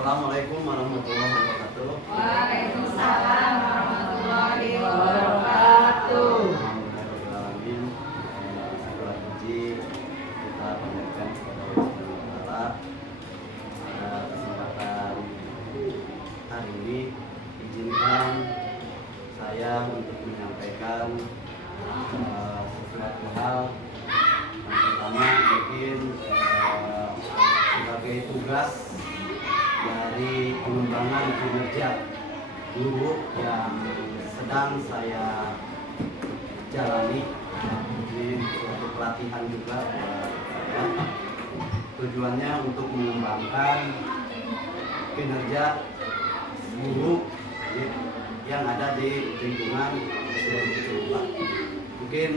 Assalamualaikum warahmatullahi wabarakatuh. Waalaikumsalam warahmatullahi wabarakatuh. Alhamdulillahirrahmanirrahim. Segala puji kita panjatkan kepada Allah Subhanahu wa Ta'ala. Pada kesempatan hari ini, izinkan saya untuk menyampaikan sesuatu hal yang pertama mungkin sebagai tugas dari pengembangan kinerja guru yang sedang saya jalani. Ini suatu pelatihan juga buat saya. Tujuannya untuk mengembangkan kinerja guru yang ada di lingkungan SDN Kucurumpat. Mungkin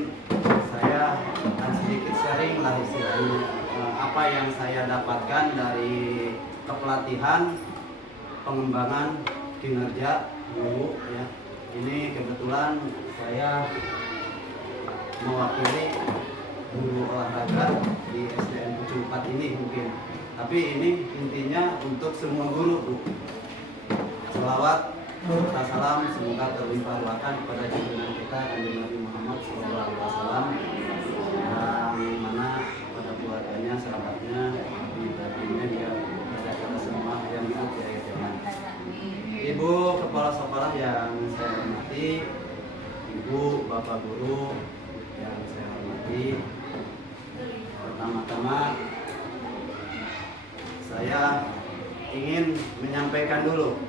saya akan sedikit sharing lah istilahnya apa yang saya dapatkan dari kepelatihan pengembangan kinerja guru ya. Ini kebetulan saya mewakili guru olahraga di SDN Kucurumpat ini mungkin. Tapi ini intinya untuk semua guru, Bu. Selawat serta salam semoga terlimpah ruahkan kepada junjungan kita Kanjeng Nabi Muhammad SAW, yang mana pada keluarganya, sahabatnya, di dia pada kita semua yang hidup di akhir zaman. Ibu kepala sekolah yang saya hormati, ibu bapak guru yang saya hormati, pertama-tama saya ingin menyampaikan dulu.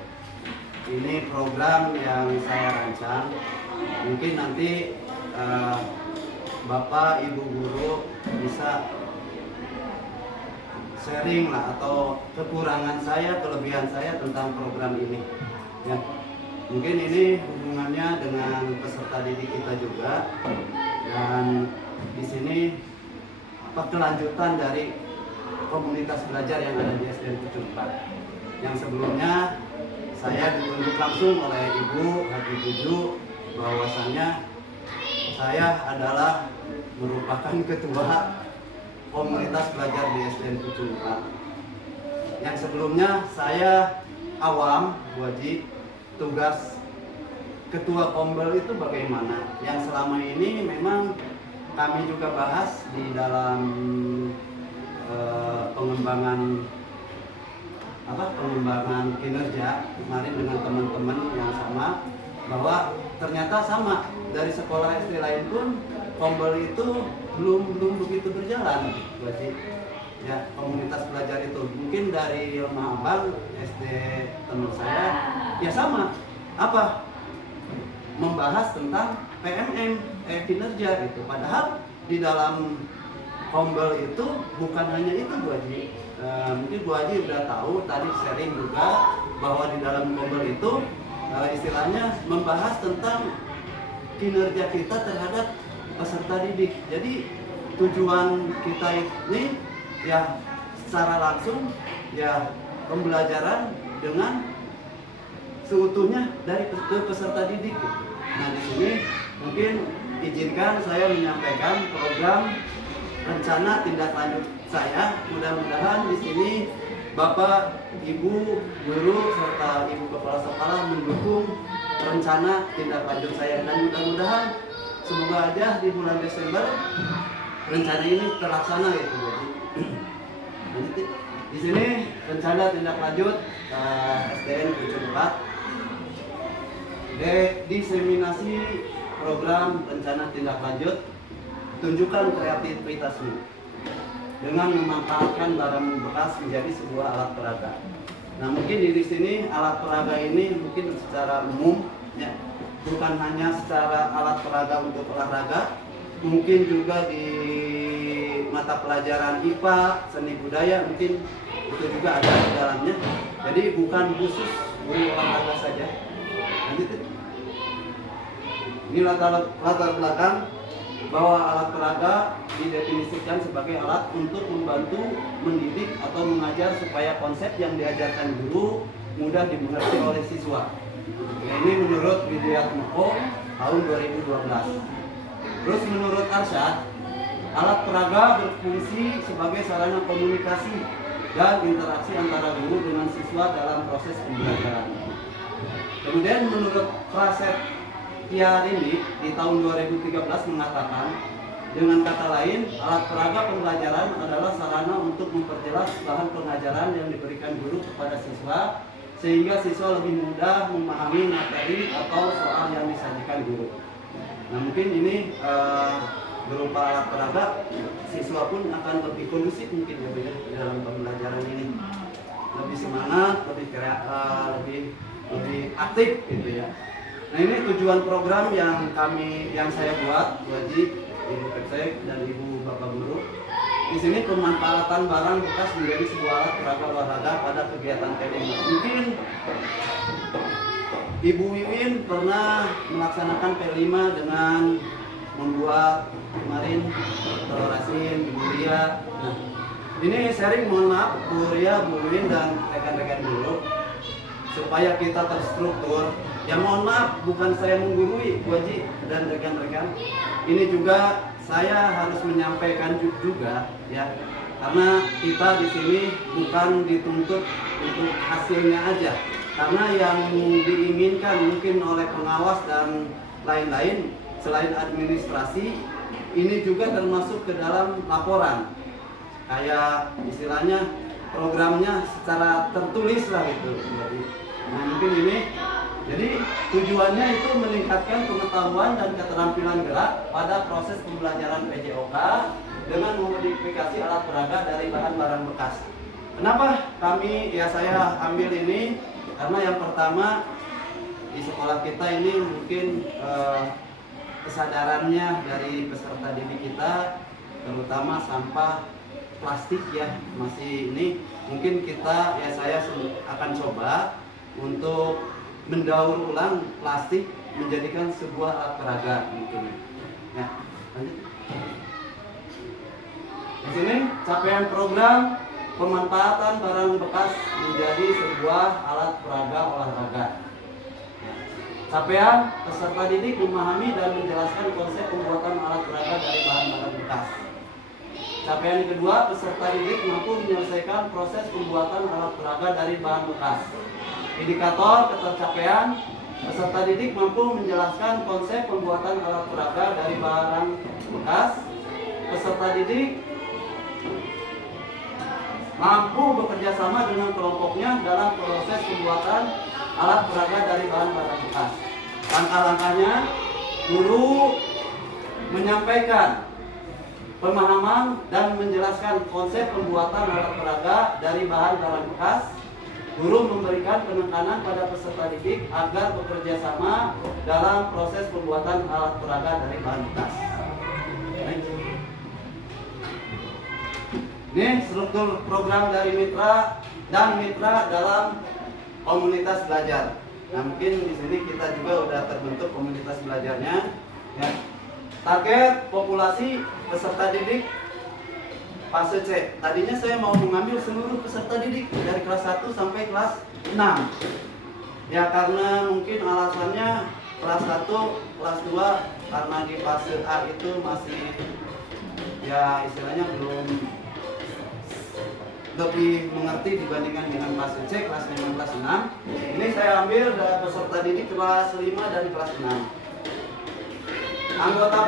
Ini program yang saya rancang. Mungkin nanti Bapak Ibu guru bisa sharing lah atau kekurangan saya, kelebihan saya tentang program ini. Ya. Mungkin ini hubungannya dengan peserta didik kita juga. Dan di sini kelanjutan dari komunitas belajar yang ada di SDN Kucurumpat. Yang sebelumnya saya ditunjuk langsung oleh Ibu Haji Tuju bahwasannya saya adalah merupakan ketua komunitas belajar di SDN Kucurumpat. Yang sebelumnya saya awam, Bu Haji, tugas ketua kombel itu bagaimana. Yang selama ini memang kami juga bahas di dalam pengembangan kinerja kemarin dengan teman-teman yang sama, bahwa ternyata sama dari sekolah SD lain pun kombel itu belum begitu berjalan, Bu Haji. Ya, komunitas belajar itu mungkin dari Rumah Abang SD teman saya ya sama membahas tentang PMM kinerja gitu. Padahal di dalam kombel itu bukan hanya itu, Bu Haji. Mungkin Bu Haji udah tahu tadi sharing juga bahwa di dalam kombel itu istilahnya membahas tentang kinerja kita terhadap peserta didik. Jadi tujuan kita ini ya secara langsung ya pembelajaran dengan seutuhnya dari peserta didik. Nah, di sini mungkin izinkan saya menyampaikan program rencana tindak lanjut saya. Mudah-mudahan di sini Bapak, Ibu, guru serta Ibu kepala sekolah mendukung rencana tindak lanjut saya, dan mudah-mudahan semoga aja di bulan Desember rencana ini terlaksana gitu. Jadi di sini rencana tindak lanjut SDN Kucurumpat diseminasi program rencana tindak lanjut tunjukkan kreativitasmu dengan memanfaatkan barang bekas menjadi sebuah alat peraga. Nah, mungkin di sini alat peraga ini mungkin secara umum ya, bukan hanya secara alat peraga untuk olahraga, mungkin juga di mata pelajaran IPA, seni budaya mungkin itu juga ada di dalamnya. Jadi bukan khusus guru olahraga saja. Lanjut. Ini latar belakang bahwa alat peraga didefinisikan sebagai alat untuk membantu mendidik atau mengajar supaya konsep yang diajarkan guru mudah dimengerti oleh siswa. Nah, ini menurut Widiat Moko tahun 2012. Terus menurut Arsyad, alat peraga berfungsi sebagai sarana komunikasi dan interaksi antara guru dengan siswa dalam proses pembelajaran. Kemudian menurut Prasetya ini di tahun 2013 mengatakan, dengan kata lain, alat peraga pembelajaran adalah sarana untuk memperjelas bahan pengajaran yang diberikan guru kepada siswa, sehingga siswa lebih mudah memahami materi atau soal yang disajikan guru. Nah, mungkin ini berupa alat peraga, siswa pun akan lebih kondusif mungkin ya di dalam pembelajaran ini, lebih semangat, lebih aktif gitu ya. Nah, ini tujuan program yang saya buat, wajib Ibu Kepsek dan Ibu Bapak Guru. Di sini pemanfaatan barang bekas menjadi sebuah alat peraga olahraga pada kegiatan P5. Mungkin Ibu Wiwin pernah melaksanakan P5 dengan membuat kemarin telur asin, Ibu Ria. Nah, ini sharing, mohon maaf Bu Ria, Bu Wiwin dan rekan-rekan guru, supaya kita terstruktur. Ya mohon maaf, bukan saya menggurui Bu Haji dan rekan-rekan. Ini juga saya harus menyampaikan juga ya, karena kita di sini bukan dituntut untuk hasilnya aja, karena yang diinginkan mungkin oleh pengawas dan lain-lain selain administrasi, ini juga termasuk ke dalam laporan, kayak istilahnya programnya secara tertulis lah gitu. Nah, mungkin ini jadi tujuannya itu meningkatkan pengetahuan dan keterampilan gerak pada proses pembelajaran PJOK dengan memodifikasi alat peraga dari bahan barang bekas. Kenapa saya ambil ini? Karena yang pertama, di sekolah kita ini mungkin kesadarannya dari peserta didik kita, terutama sampah plastik ya, masih ini mungkin saya akan coba untuk mendaur ulang plastik menjadikan sebuah alat peraga mungkin. Ya, lanjut. Di sini capaian program pemanfaatan barang bekas menjadi sebuah alat peraga olahraga. Capaian peserta didik memahami dan menjelaskan konsep pembuatan alat peraga dari bahan-bahan bekas. Capaian yang kedua, peserta didik mampu menyelesaikan proses pembuatan alat peraga dari bahan bekas. Indikator ketercapaian, peserta didik mampu menjelaskan konsep pembuatan alat peraga dari barang bekas. Peserta didik mampu bekerja sama dengan kelompoknya dalam proses pembuatan alat peraga dari bahan-barang bekas. Langkah-langkahnya, guru menyampaikan pemahaman dan menjelaskan konsep pembuatan alat peraga dari bahan-barang bekas. Guru memberikan penekanan pada peserta didik agar bekerja sama dalam proses pembuatan alat peraga dari bahan bekas. Ini struktur program dari mitra dan mitra dalam komunitas belajar. Nah, mungkin di sini kita juga udah terbentuk komunitas belajarnya. Ya. Target populasi peserta didik fase C. Tadinya saya mau mengambil seluruh peserta didik dari kelas 1 sampai kelas 6. Ya, karena mungkin alasannya kelas 1, kelas 2 karena di fase A itu masih ya istilahnya belum lebih mengerti dibandingkan dengan fase C, kelas 5, kelas 6. Ini saya ambil dari peserta didik kelas 5 dan kelas 6. Anggota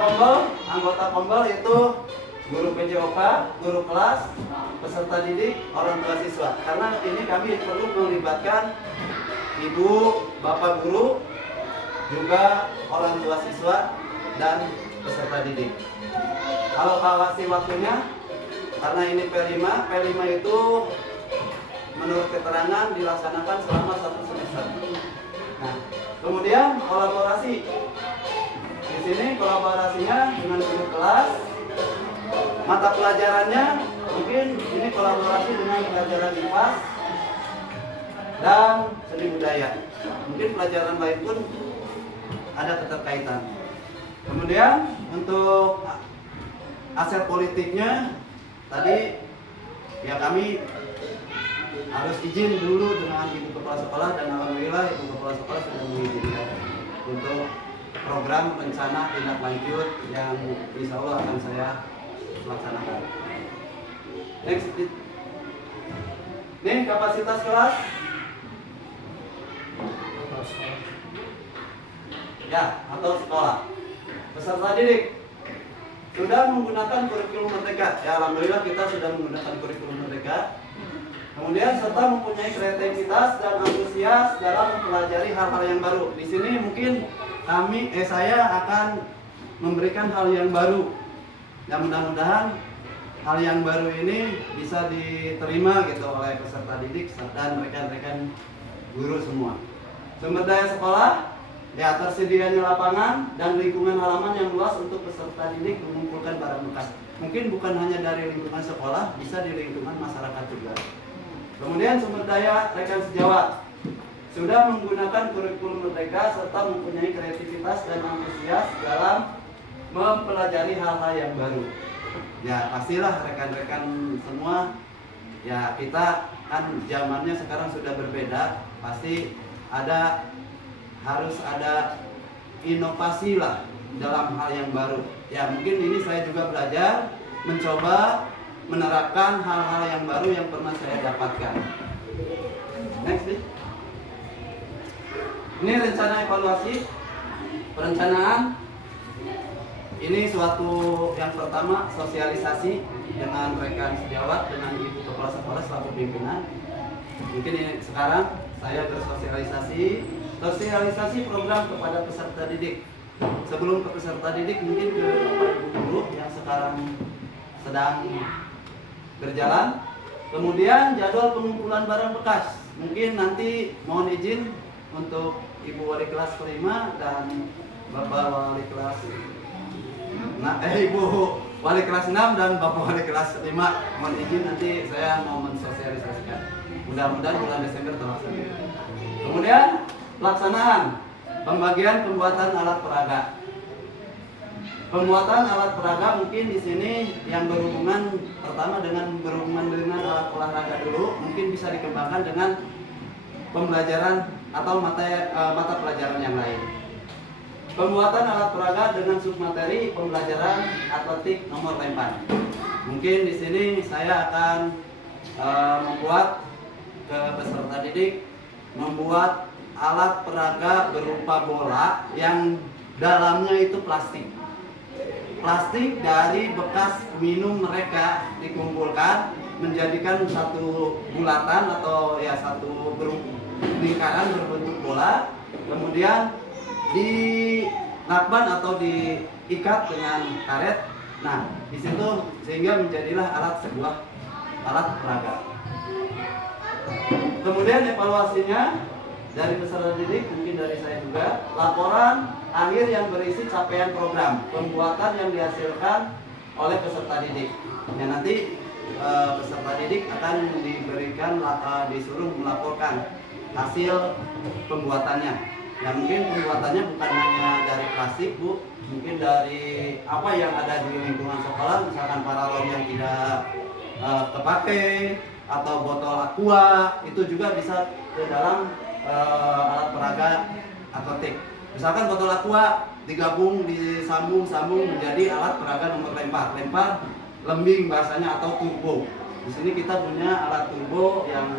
pombel itu guru PJOK, guru kelas, peserta didik, orang tua siswa. Karena ini kami perlu melibatkan ibu, bapak guru, juga orang tua siswa dan peserta didik. Kalau kalkulasi waktunya, karena ini P5 itu menurut keterangan dilaksanakan selama 1 semester. Nah, kemudian kolaborasi. Di sini kolaborasinya dengan guru kelas. Mata pelajarannya mungkin ini kolaborasi dengan pelajaran IPA dan seni budaya. Mungkin pelajaran lain pun ada keterkaitan. Kemudian untuk aset politiknya tadi ya kami harus izin dulu dengan ibu kepala sekolah dan alhamdulillah ibu kepala sekolah sudah mengizinkan untuk program rencana tindak lanjut yang insya Allah akan saya laksanakan. Next, Nih kapasitas kelas. Ya, atau sekolah. Peserta didik sudah menggunakan kurikulum Merdeka. Ya, alhamdulillah kita sudah menggunakan kurikulum Merdeka. Kemudian serta mempunyai kreativitas dan antusias dalam mempelajari hal-hal yang baru. Di sini mungkin saya akan memberikan hal yang baru. Dan mudah-mudahan hal yang baru ini bisa diterima gitu oleh peserta didik dan rekan-rekan guru semua. Sumber daya sekolah, ya tersedianya lapangan dan lingkungan halaman yang luas untuk peserta didik mengumpulkan barang bekas. Mungkin bukan hanya dari lingkungan sekolah, bisa di lingkungan masyarakat juga. Kemudian sumber daya rekan sejawat sudah menggunakan kurikulum Merdeka serta mempunyai kreativitas dan antusias dalam mempelajari hal-hal yang baru. Ya pastilah rekan-rekan semua, ya kita kan zamannya sekarang sudah berbeda, pasti harus ada inovasi lah dalam hal yang baru. Ya mungkin ini saya juga belajar mencoba menerapkan hal-hal yang baru yang pernah saya dapatkan. Next nih. Ini rencana evaluasi perencanaan. Ini suatu yang pertama sosialisasi dengan rekan sejawat, dengan ibu kepala sekolah selaku pimpinan. Mungkin ini sekarang saya bersosialisasi program kepada peserta didik. Sebelum ke peserta didik mungkin ke Bapak Ibu guru yang sekarang sedang berjalan. Kemudian jadwal pengumpulan barang bekas. Mungkin nanti mohon izin untuk Ibu Wali kelas 5 dan Bapak Wali kelas Ibu Wali kelas 6 dan Bapak Wali kelas 5 mohon izin nanti saya mau mensosialisasikan. Mudah-mudahan bulan Desember terlaksana. Kemudian pelaksanaan pembagian pembuatan alat peraga. Pembuatan alat peraga mungkin di sini yang berhubungan dengan alat olahraga dulu, mungkin bisa dikembangkan dengan pembelajaran atau mata pelajaran yang lain. Pembuatan alat peraga dengan submateri pembelajaran atletik nomor lempar. Mungkin di sini saya akan membuat ke peserta didik membuat alat peraga berupa bola yang dalamnya itu plastik. Plastik dari bekas minum mereka dikumpulkan menjadikan satu bulatan atau ya satu lingkaran berbentuk bola, kemudian dilakban atau diikat dengan karet. Nah, di situ sehingga menjadilah sebuah alat peraga. Kemudian evaluasinya dari peserta didik, mungkin dari saya juga, laporan akhir yang berisi capaian program pembuatan yang dihasilkan oleh peserta didik. Ya nanti peserta didik akan disuruh melaporkan hasil pembuatannya. Ya mungkin pembuatannya bukan hanya dari plastik Bu, mungkin dari apa yang ada di lingkungan sekolah, misalkan paralon yang tidak terpakai atau botol aqua, itu juga bisa ke dalam alat peraga atletik. Misalkan botol aqua disambung menjadi alat peraga nomor lempar lembing bahasanya atau turbo. Di sini kita punya alat turbo yang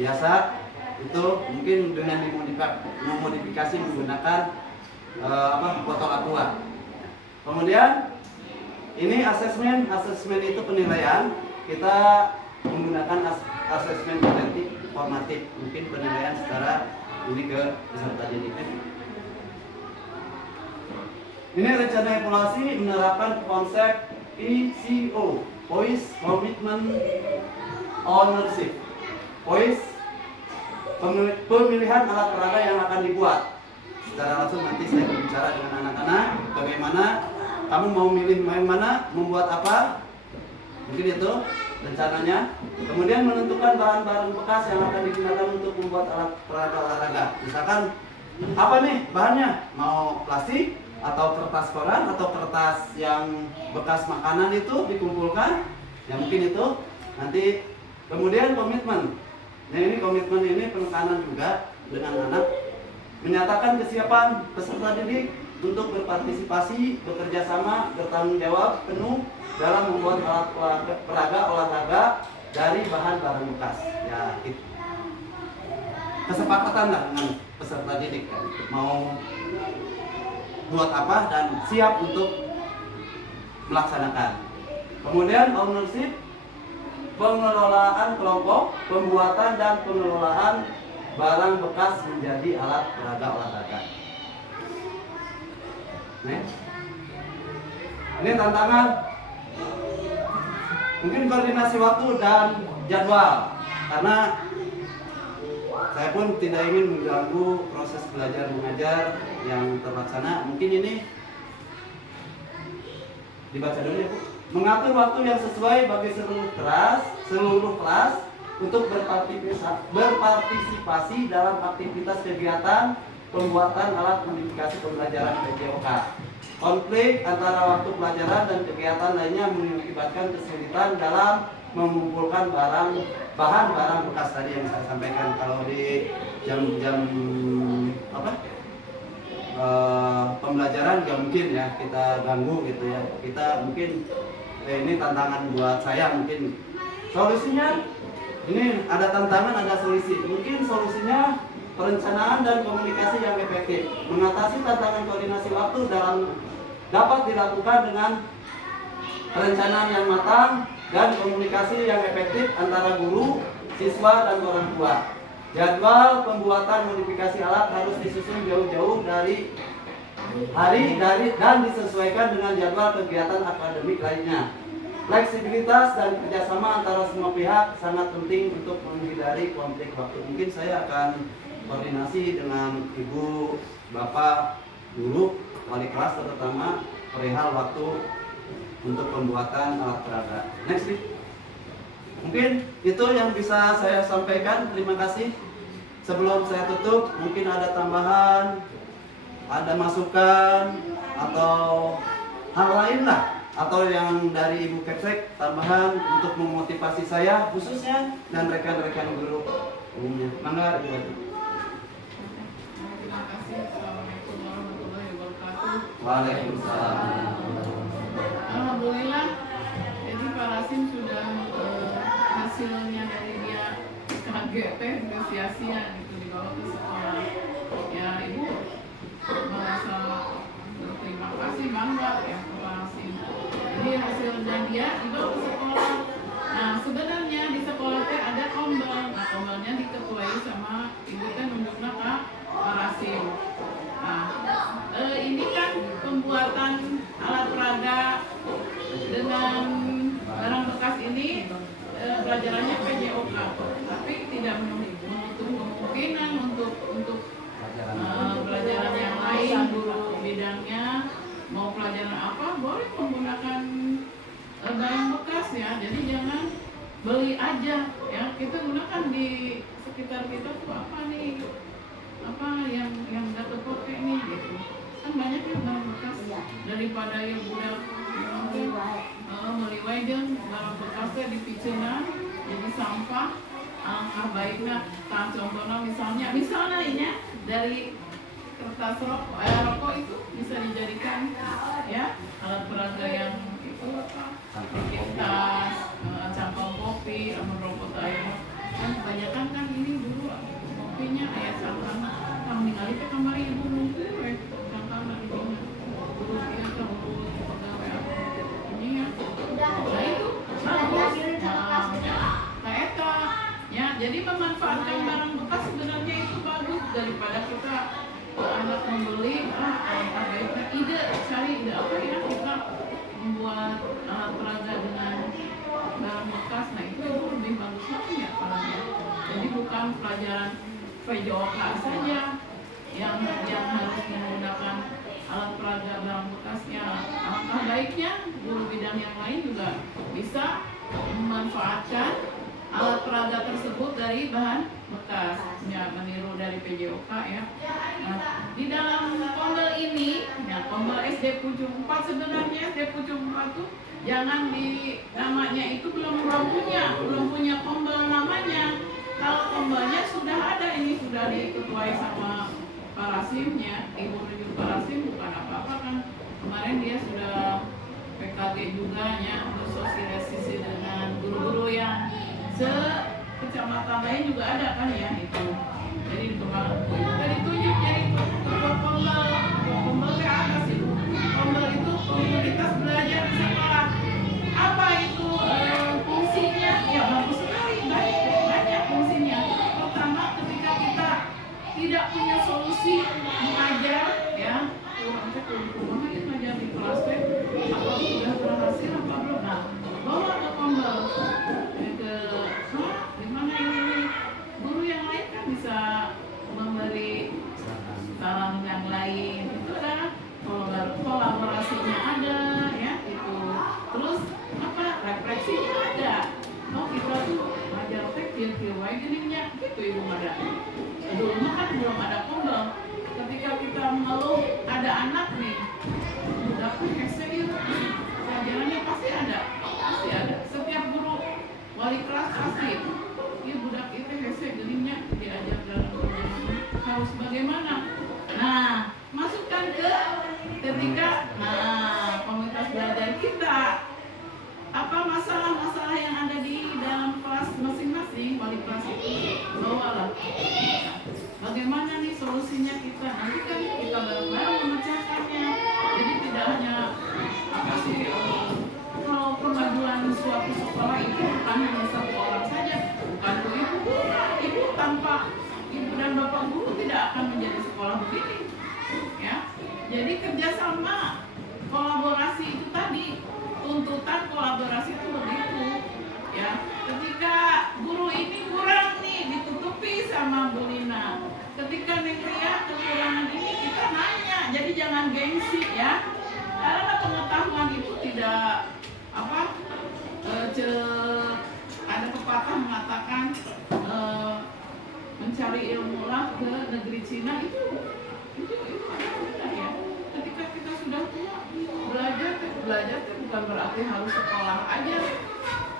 biasa itu mungkin dengan dimodifikasi menggunakan botol aqua. Kemudian ini asesmen itu penilaian, kita menggunakan asesmen formatif, mungkin penilaian secara ini ke peserta didiknya. Ini rencana evaluasi menerapkan konsep PCO, Poise Commitment Ownership. Poise pemilihan alat peraga yang akan dibuat. Secara langsung nanti saya berbicara dengan anak-anak bagaimana kamu mau milih main mana, membuat apa, mungkin itu rencananya. Kemudian menentukan bahan-bahan bekas yang akan digunakan untuk membuat alat peraga olahraga. Misalkan apa nih bahannya, mau plastik atau kertas koran atau kertas yang bekas makanan itu dikumpulkan, ya mungkin itu nanti. Kemudian komitmen. Nah ini komitmen ini penekanan juga dengan anak, menyatakan kesiapan peserta didik untuk berpartisipasi, bekerja sama, bertanggung jawab penuh dalam membuat alat peraga olahraga dari bahan barang bekas. Ya, kesepakatan lah dengan peserta didik kan, mau buat apa dan siap untuk melaksanakan. Kemudian ownership, pengelolaan kelompok, pembuatan dan pengelolaan barang bekas menjadi alat peraga olahraga. Ini tantangan, mungkin koordinasi waktu dan jadwal, karena saya pun tidak ingin mengganggu proses belajar mengajar yang terlaksana. Mungkin ini dibaca dulu ya Bu. Mengatur waktu yang sesuai bagi seluruh kelas untuk berpartisipasi dalam aktivitas kegiatan pembuatan alat modifikasi pembelajaran PJOK. Konflik antara waktu pelajaran dan kegiatan lainnya mengakibatkan kesulitan dalam mengumpulkan bahan barang bekas tadi yang saya sampaikan. Kalau di jam-jam pembelajaran nggak mungkin ya kita ganggu gitu ya. Kita mungkin ini tantangan buat saya. Mungkin solusinya ini ada tantangan, ada solusi. Mungkin solusinya perencanaan dan komunikasi yang efektif. Mengatasi tantangan koordinasi waktu dapat dilakukan dengan perencanaan yang matang dan komunikasi yang efektif antara guru, siswa, dan orang tua. Jadwal pembuatan modifikasi alat harus disusun jauh-jauh dari hari dan disesuaikan dengan jadwal kegiatan akademik lainnya. Fleksibilitas dan kerjasama antara semua pihak sangat penting untuk menghindari konflik waktu. Mungkin saya akan koordinasi dengan ibu, bapak, guru, wali kelas terutama perihal waktu untuk pembuatan alat peraga. Next nih. Mungkin itu yang bisa saya sampaikan. Terima kasih. Sebelum saya tutup, mungkin ada tambahan, ada masukan atau hal lain lah, atau yang dari Ibu Kepsek tambahan untuk memotivasi saya khususnya dan rekan-rekan guru umumnya. Mangga Ibu. Terima kasih. Assalamualaikum warahmatullahi wabarakatuh. Waalaikumsalam. Alhamdulillah. Jadi Pak Rasim sudah hasilnya dari dia KGT sudah sia-sia gitu dibawa ke sekolah. Ya Ibu merasa berterima kasih, bangga ya Pak Rasim. Jadi hasilnya dia dibawa ke sekolah. Nah sebenarnya di sekolah teh ada ombel. Nah ombelnya diketuai sama Ibu teh nunjukna Pak Rasim. Nah ini kan pembuatan alat peraga dengan barang bekas ini pelajarannya PJOK, tapi tidak menutup kemungkinan untuk pelajaran yang lain, guru bidangnya mau pelajaran apa boleh menggunakan barang bekas ya. Jadi jangan beli aja ya, kita gunakan di sekitar kita tuh apa nih, apa yang nggak terpakai nih gitu. Kan banyak ya barang bekas daripada yang udah meliwai jeung barang bekasnya dipiceunan jadi sampah. Alangkah baiknya kan contohnya misalnya ini dari kertas rokok itu bisa dijadikan ya alat peraga yang itu bikin tas, cangkang kopi, merokok air. Kan kebanyakan kan ini dulu kopinya ayat cangkang kang ningali ke kamar ibu nunggu cangkang dari dina guru dia guru pegawai apa ini ya. Nah itu bagus. Nah eta ya, jadi memanfaatkan barang bekas sebenarnya itu bagus daripada kita anak membeli baiknya cari ide apa ya kita membuat alat peraga dengan barang bekas. Nah itu lebih bagus lagi ya palanya. Jadi bukan pelajaran PJOK saja yang harus menggunakan alat peraga barang bekasnya. Alangkah baiknya guru bidang yang lain juga bisa memanfaatkan alat peraga tersebut dari bahan bekas ya, meniru dari PJOK ya. Nah, di dalam pombel ini ya, pombel SD Pucung 4 sebenarnya SD Pucung 4 tuh jangan di namanya itu belum punya pombel namanya. Kalau pombelnya sudah ada, ini sudah diketuai sama Pak Rasimnya, Ibu Rujuk Pak Rasim bukan apa-apa kan. Kemarin dia sudah PKG juga ya, bersosialisasi dengan guru-guru yang kecamatan lain juga ada kan ya itu. Jadi di Kemang dari tunjuk jadi ketua Pombal ke atas itu. Pombal itu komunitas belajar di sekolah. Apa itu fungsinya? Ya bagus sekali, banyak fungsinya. Pertama, ketika kita tidak punya solusi mengajar, ya, kurang ngajar di kelas teh, apa sudah berhasil apa belum? Nah, bawa ke Pombal, ke gimana ini guru yang lain kan bisa memberi saran yang lain. Itu adalah kolaborasinya ada, ya itu. Terus apa refleksinya ada. Oh kita tuh ngajar teh kieu wae geuninnya gitu Ibu Mada. Dulu mah kan belum ada Pombal. Ketika kita mengeluh ada anak nih, udah hese ieu pelajarannya pasti ada. Setiap guru wali kelas pasti ieu budak itu hese geuninnya diajar dalam pelajaran harus bagaimana. Nah, masukkan ke ketika komunitas belajar kita apa masalah-masalah yang ada di dalam kelas masing-masing wali kelas itu bawalah bagaimana nih solusinya kita nanti kan kita bareng-bareng memecahkannya. Jadi tidak hanya apa sih kalau pengaduan suatu sekolah itu bukan hanya satu orang saja, bukan ibu tanpa ibu dan bapak guru tidak akan menjadi sekolah begini, ya. Jadi kerjasama kolaborasi itu tadi. Tuntutan kolaborasi itu begitu, ya. Ketika guru ini kurang nih ditutupi sama Bu Lina. Ketika Neng Ria kekurangan ini kita nanya. Jadi jangan gengsi ya. Karena pengetahuan itu tidak apa ada pepatah mengatakan mencari ilmu lah ke negeri Cina itu ada ya. Ketika kita sudah tua belajar bukan berarti harus sekolah aja,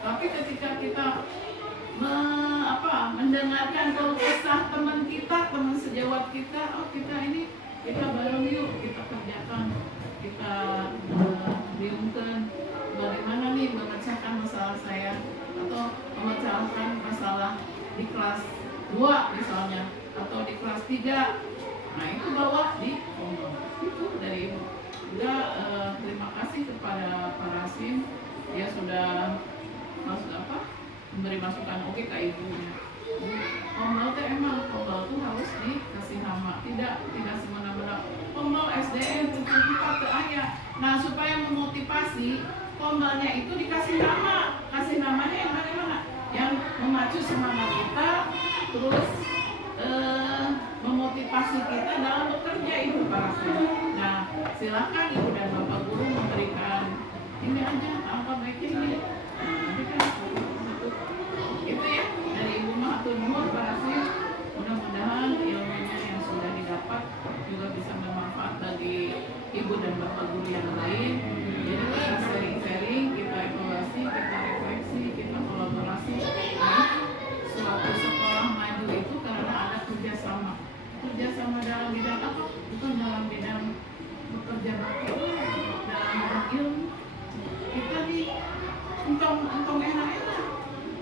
tapi ketika kita mendengarkan keluh kesah teman kita, teman sejawat kita, oh kita ini kita bareng yuk, kita kerjakan, kita biungkan bagaimana nih memecahkan masalah saya atau memecahkan masalah di kelas 2 misalnya atau di kelas 3. Nah itu bawa di itu dari ibu. Juga terima kasih kepada Pak Rasim, dia sudah memberi masukan oke ke ibunya. Pombal teh emang Pombal tuh harus dikasih nama, tidak semena-mena Pombal SDN untuk kita teu aya. Nah supaya memotivasi Pombalnya itu dikasih nama, kasih namanya yang bagaimana? Yang memacu semangat kita, terus memotivasi kita dalam bekerja itu Pak Rasim. Nah silakan ibu dan bapak guru memberikan ini aja angka baiknya ini. Nanti kan itu ya dari ibu mah atur nuhun Pak Rasim. Mudah-mudahan ilmunya yang sudah didapat juga bisa bermanfaat bagi ibu dan bapak guru yang lain. Jadi kita sharing-sharing, kita evaluasi, kita refleksi, kita kolaborasi. Nah, suatu sekolah maju itu karena ada kerjasama dalam bidang apa? Bukan dalam bidang bekerja bakti, dalam bidang ilmu. Kita nih entong enak-enak.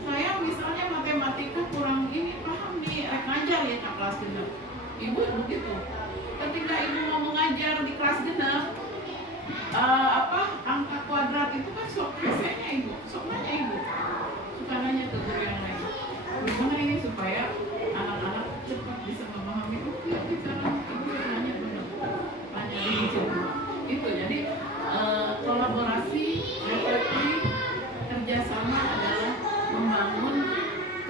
Saya misalnya matematika kurang ini paham nih, ngajar ya ke kelas genap. Ibu begitu. Ketika ibu mau mengajar di kelas genap, angka kuadrat itu kan sok biasanya ibu, sok nanya ibu, suka nanya ke guru yang lain. Gimana ini supaya anak-anak cepat bisa memahami? Oke, cara ibu nanya benar, tanya di itu. Jadi kolaborasi, refleksi, kerjasama adalah membangun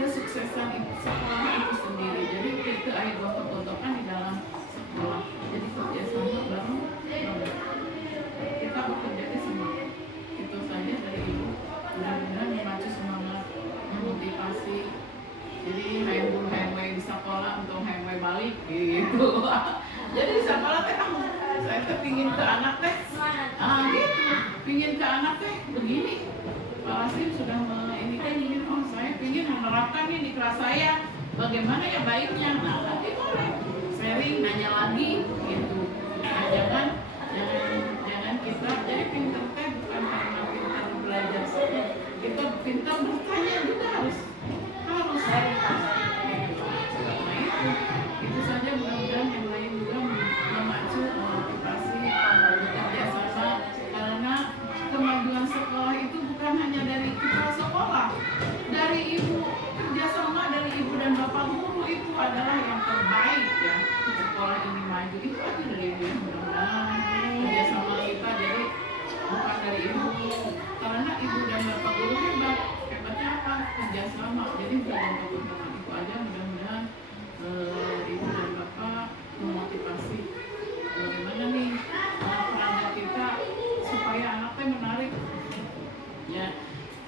kesuksesan sekolah itu sendiri. Jadi itu ayat gontok-gontokan di dalam sekolah. Jadi kerjasama bareng. Kita bekerja di sini. Itu saja dari ibu. Mudah-mudahan memacu semangat, memotivasi. Jadi hayang di sekolah untuk hayang balik gitu. Jadi di sekolah teh saya teh pingin ke anak teh. Gitu. Pingin ke anak teh begini. Pak Rasim sudah ini oh saya pingin menerapkan nih di kelas saya. Bagaimana ya baiknya? Nah, nanti boleh sharing, nanya lagi gitu. Nah, jangan kita jadi pintar teh bukan karena pintar belajar saja. Kita pintar bertanya juga harus Nah itu saja, mudah-mudahan yang lain juga memacu motivasi bekerja sama, karena kemajuan sekolah itu bukan hanya dari kita sekolah, dari ibu kerjasama dari ibu dan bapak guru itu adalah yang terbaik ya. Sekolah ini maju itu aja dari ibu, mudah-mudahan kerjasama kita jadi bukan dari ibu, karena ibu dan bapak guru hebatnya apa? Kerjasama. Jadi bukan teman-teman itu aja, mudah-mudahan ibu dan bapak memotivasi bagaimana nih peran kita supaya anaknya menarik ya,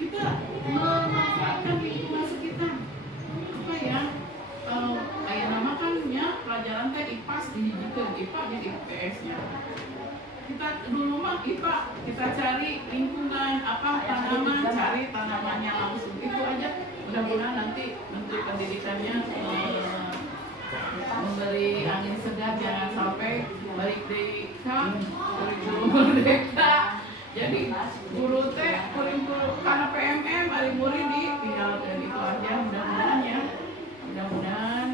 kita memanfaatkan lingkungan sekitar apa ya, ayah nama kan ya pelajaran teh IPAS dihijikan IPA jadi IPS nya, kita dulu mah IPA kita cari lingkungan apa tanaman, cari tanamannya langsung, itu aja. Mudah-mudahan nanti bentuk pendidikannya memberi angin segar, jangan sampai balik deka kurikulum merdeka jadi guru teh kurikulum karena PMM hari murid ditinggalkan, itu aja. Mudah-mudahan ya, mudah-mudahan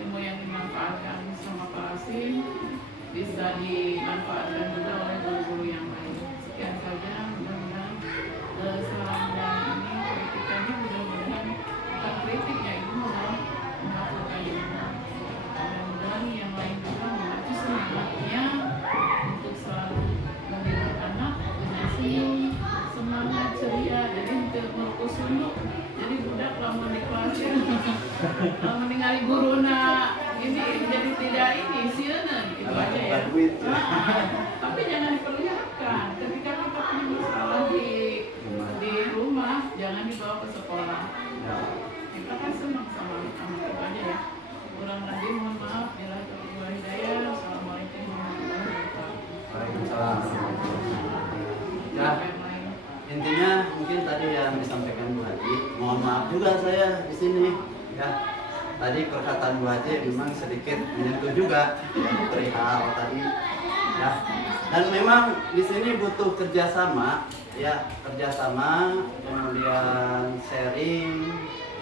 ilmu yang dimanfaatkan sama Pak Asim bisa dimanfaatkan juga oleh guru-guru yang lain. Sekian saja, mudah-mudahan selama ini kritikannya mudah-mudahan bukan kritik ya, itu malah melakukan ilmu. Mudah-mudahan yang lain juga memacu semangatnya untuk selalu mendidik anak dengan senyum, semangat, ceria, jadi untuk merukus dulu. Jadi budak lamun di kelas ya meninggali guruna ini jadi tidak ini sieun gitu aja ya. Tapi jangan diperlihatkan ketika kita punya masalah di rumah, jangan dibawa ke sekolah. Kita kan senang sama anak itu aja ya. Kurang lebih mohon maaf, bila terlalu hidayah. Assalamualaikum warahmatullahi wabarakatuh. Waalaikumsalam. Ya, intinya mungkin tadi yang disampaikan Bu Haji, mohon maaf juga saya di sini ya. Tadi perkataan Bu Haji memang sedikit menyentuh juga perihal tadi ya. Dan memang di sini butuh kerjasama ya, kerjasama, kemudian sharing,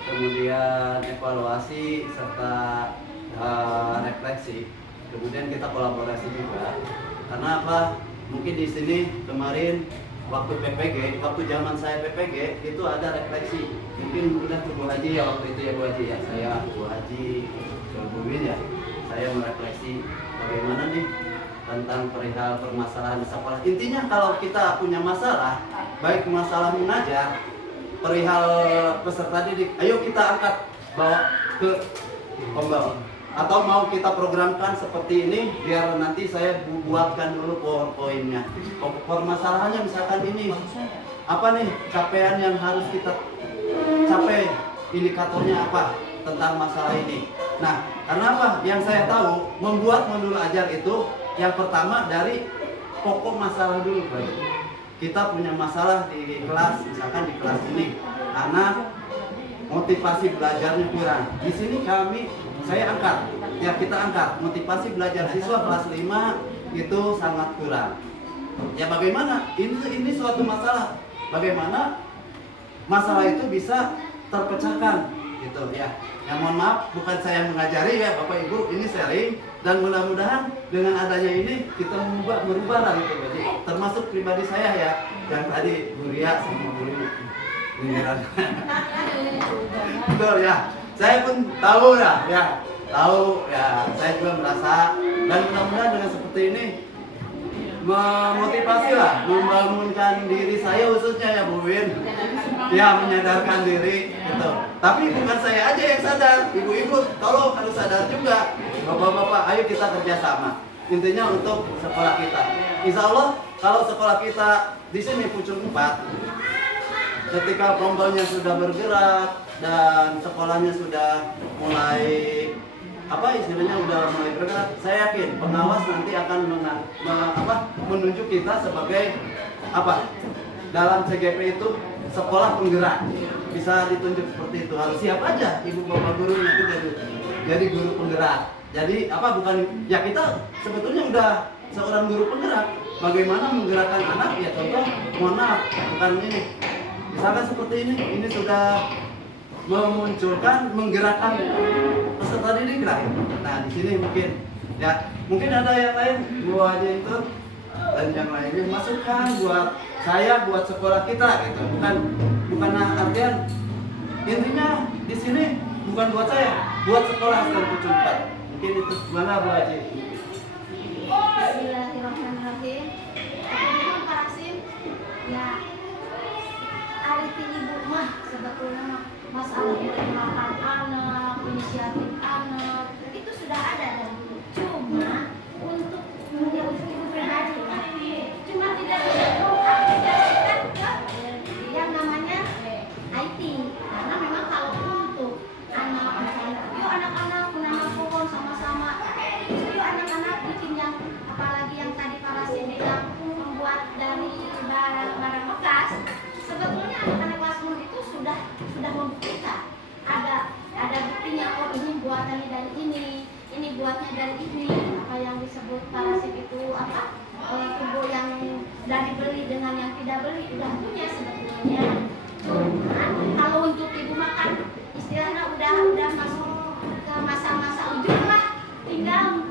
kemudian evaluasi serta refleksi. Kemudian kita kolaborasi juga. Karena apa? Mungkin di sini kemarin waktu PPG, waktu zaman saya PPG itu ada refleksi. Mungkin udah ke Bu Haji ya waktu itu ya Bu Haji ya. Saya Bu Haji ke Bu Win ya. Saya merefleksi bagaimana nih tentang perihal permasalahan di sekolah. Intinya kalau kita punya masalah, baik masalah mengajar, perihal peserta didik, ayo kita angkat bawa ke pembawa. Atau mau kita programkan seperti ini biar nanti saya buatkan dulu poin-poinnya. Permasalahannya misalkan ini apa nih capaian yang harus kita capai, indikatornya apa tentang masalah ini. Nah, karena apa? Yang saya tahu membuat modul ajar itu yang pertama dari pokok masalah dulu. Kita punya masalah di kelas, misalkan di kelas ini anak motivasi belajarnya kurang. Di sini saya angkat, ya kita angkat motivasi belajar siswa kelas 5 itu sangat kurang. Ya bagaimana? Ini suatu masalah. Bagaimana masalah itu bisa terpecahkan gitu ya. Yang mohon maaf bukan saya mengajari ya Bapak Ibu, ini sharing dan mudah-mudahan dengan adanya ini kita merubah lah gitu. Jadi termasuk pribadi saya ya, yang tadi Bu Ria sama Bu Ria. Betul ya. Saya pun tahu ya, tahu ya. Saya juga merasa dan mudah-mudahan dengan seperti ini memotivasi lah, membangunkan diri saya khususnya ya Bu Win, ya menyadarkan diri gitu. Tapi bukan saya aja yang sadar, ibu-ibu tolong harus sadar juga, bapak-bapak, ayo kita kerjasama. Intinya untuk sekolah kita. Insya Allah kalau sekolah kita di sini Pucuk 4, ketika rombonnya sudah bergerak dan sekolahnya sudah mulai istilahnya udah mulai bergerak, saya yakin pengawas nanti akan menunjuk kita sebagai dalam CGP itu sekolah penggerak, bisa ditunjuk seperti itu. Harus siap aja ibu bapak gurunya itu jadi guru penggerak. Jadi bukan ya, kita sebetulnya udah seorang guru penggerak. Bagaimana menggerakkan anak ya, contoh mohon maaf bukan ini misalkan seperti ini sudah memunculkan, menggerakkan peserta didik lah. Nah di sini mungkin ada yang lain Bu Haji itu dan yang lainnya masukan buat saya, buat sekolah kita gitu. Bukan artian intinya di sini bukan buat saya, buat sekolah Aslan Pucung 4. Mungkin itu gimana Bu Haji? Bismillahirrahmanirrahim. Teman-teman Parasim, ya arti ibu mah sebetulnya masalah perkenalkan anak, inisiatif anak itu sudah ada dan cuma untuk ibu pribadi cuma tidak mengaplikasikan ke yang namanya IT karena memang kalau untuk anak misalnya yuk anak-anak menanam pohon sama-sama yuk anak-anak bikin yang apalagi yang tadi Parasim bilang membuat dari barang bekas sebetulnya anak-anak kelas 10 itu sudah membuktikan ada buktinya oh ini buatannya dari ini buatnya dari ini apa yang disebut Parasim itu apa tubuh yang dari beli dengan yang tidak beli udah punya sebetulnya cuma kalau untuk ibu makan istilahnya udah masuk ke masa-masa ujung lah tinggal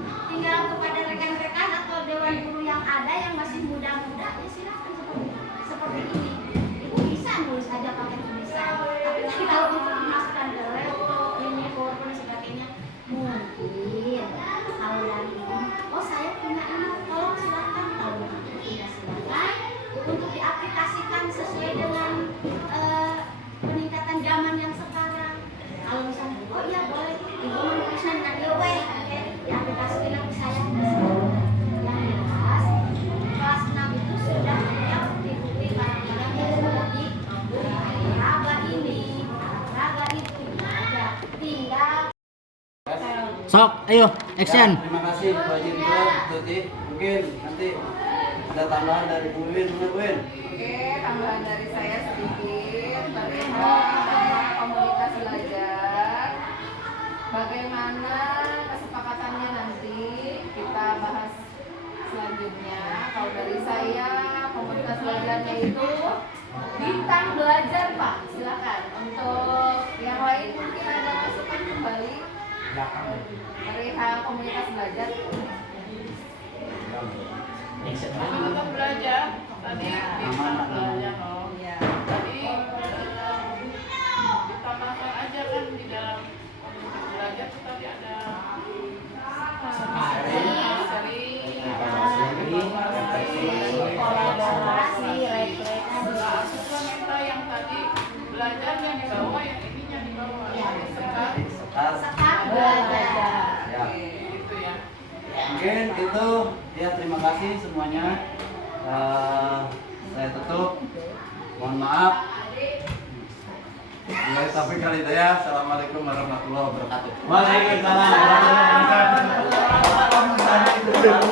kepada rekan-rekan atau dewan guru yang ada yang masih muda-muda ya silakan seperti ini ibu bisa nulis aja pakai tulisan tapi nanti kalau untuk dimasukkan ke laptop ini PowerPoint dan sebagainya mungkin kalau dari ibu oh saya punya ini tolong silakan kalau tidak silakan untuk diaplikasikan sesuai dengan peningkatan zaman yang sekarang kalau misalnya oh iya boleh ibu menulisnya dengan IOE diaplikasikan aku saya yang jelas kelas 6 itu sudah punya bukti-bukti barang-barang yang sudah raga ini raga itu ada tinggal Sok, ayo, action. Ya, terima kasih Bu Haji juga, Tuti. Mungkin nanti ada tambahan dari Bu Win, Bu Win. Oke, tambahan dari saya sedikit perihal komunitas belajar. Bagaimana kesepakatannya nanti kita bahas selanjutnya. Kalau dari saya komunitas belajarnya itu bintang belajar Pak. Silakan. Untuk yang lain mungkin ada masukan kembali perihal komunitas belajar. Komunitas belajar tadi bintang belajar tadi ditambahkan aja kan di dalam komunitas belajar itu tadi ada kolaborasi, asuhan kita yang tadi belajarnya di bawah yang ininya di bawah sekat belajar. Ya. gitu ya. Mungkin itu ya, terima kasih semuanya. Saya tutup. Mohon maaf. Sampai kali itu ya. Assalamualaikum warahmatullahi wabarakatuh. Waalaikumsalam warahmatullahi wabarakatuh.